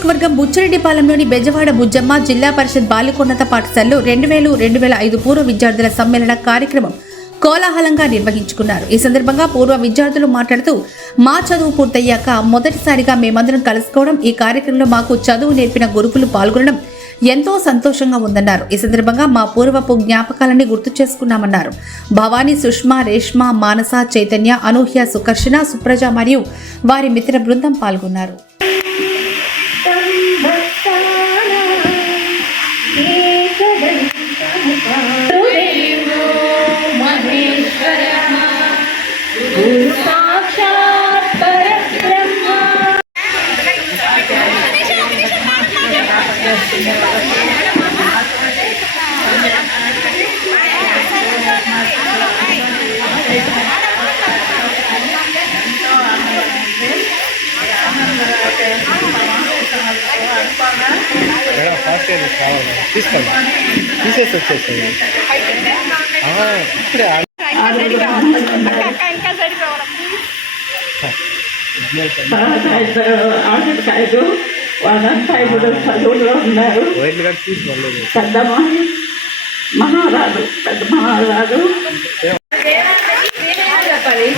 నియోజకవర్గం బుచ్చిరెడ్డిపాలెంలోని బెజవాడ బుజ్జమ్మ జిల్లా పరిషత్ బాలికోన్నత పాఠశాలలో 2000-2005 పూర్వ విద్యార్థుల సమ్మేళన కార్యక్రమం కోలాహలంగా నిర్వహించుకున్నారు. ఈ సందర్భంగా పూర్వ విద్యార్థులు మాట్లాడుతూ మా చదువు పూర్తయ్యాక మొదటిసారిగా మేమందరం కలుసుకోవడం, ఈ కార్యక్రమంలో మాకు చదువు నేర్పిన గురుకులు పాల్గొనడం ఎంతో సంతోషంగా ఉందన్నారు. ఈ సందర్భంగా మా పూర్వపు జ్ఞాపకాలని గుర్తు చేసుకున్నామన్నారు. భవానీ, సుష్మా, రేష్మ, మానస, చైతన్య, అనూహ్య, సుకర్షణ, సుప్రజ మరియు వారి మిత్ర బృందం పాల్గొన్నారు. తీసేసి వచ్చేసింది ఇప్పుడే ఆటకాయలు వాళ్ళంతా ఇప్పుడు చదువులో ఉన్నారు. పెద్ద మహారాజు చెప్పాలి.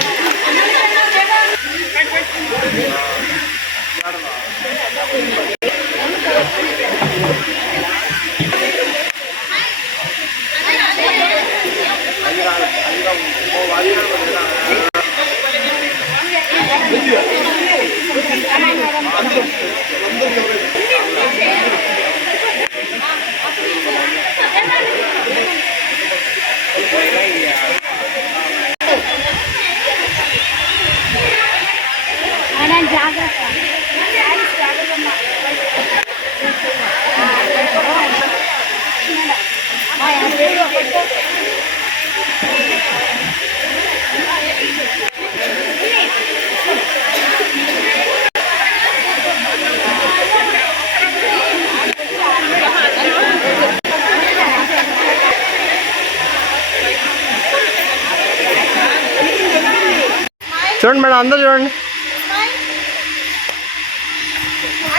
చూడండి మేడం, అందరూ చూడండి.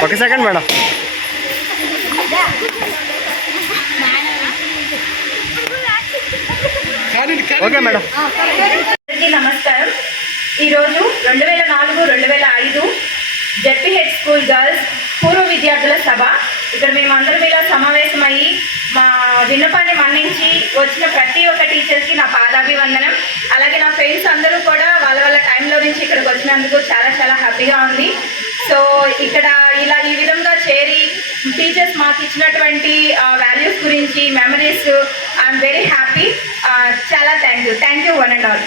ఒక సెకండ్ మేడం. Okay madam. నమస్కారం. ఈరోజు 2004-2005 జెడ్పీహెచ్ స్కూల్ గర్ల్స్ పూర్వ విద్యార్థుల సభ. ఇక్కడ మేము అందరం ఇలా సమావేశమయ్యి మా విన్నపాన్ని మన్నించి వచ్చిన ప్రతి ఒక్క టీచర్కి నా పాదాభివందనం. అలాగే నా ఫ్రెండ్స్ అందరూ కూడా వాళ్ళ టైంలో నుంచి ఇక్కడికి వచ్చినందుకు చాలా చాలా హ్యాపీగా ఉంది. సో ఇక్కడ ఇలా ఈ విధంగా చేరి టీచర్స్ మాకు ఇచ్చినటువంటి వాల్యూస్ గురించి మెమరీస్ ఐఎమ్ వెరీ హ్యాపీ. చాలా thank you one and all.